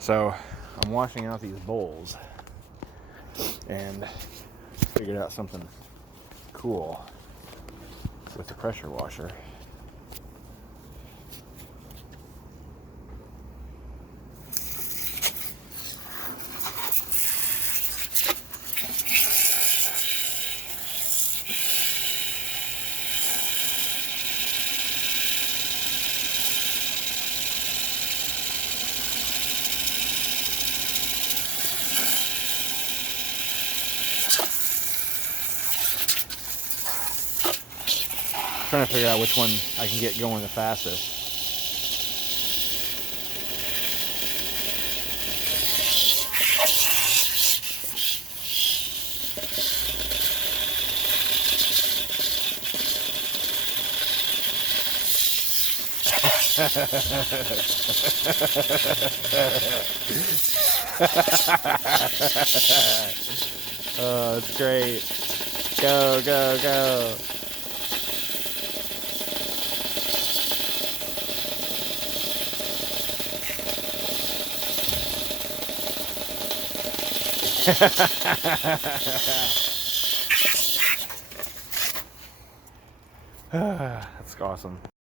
So I'm washing out these bowls and figured out something cool with the pressure washer. Trying to figure out which one I can get going the fastest. Oh, it's great. Go, go, go. That's awesome.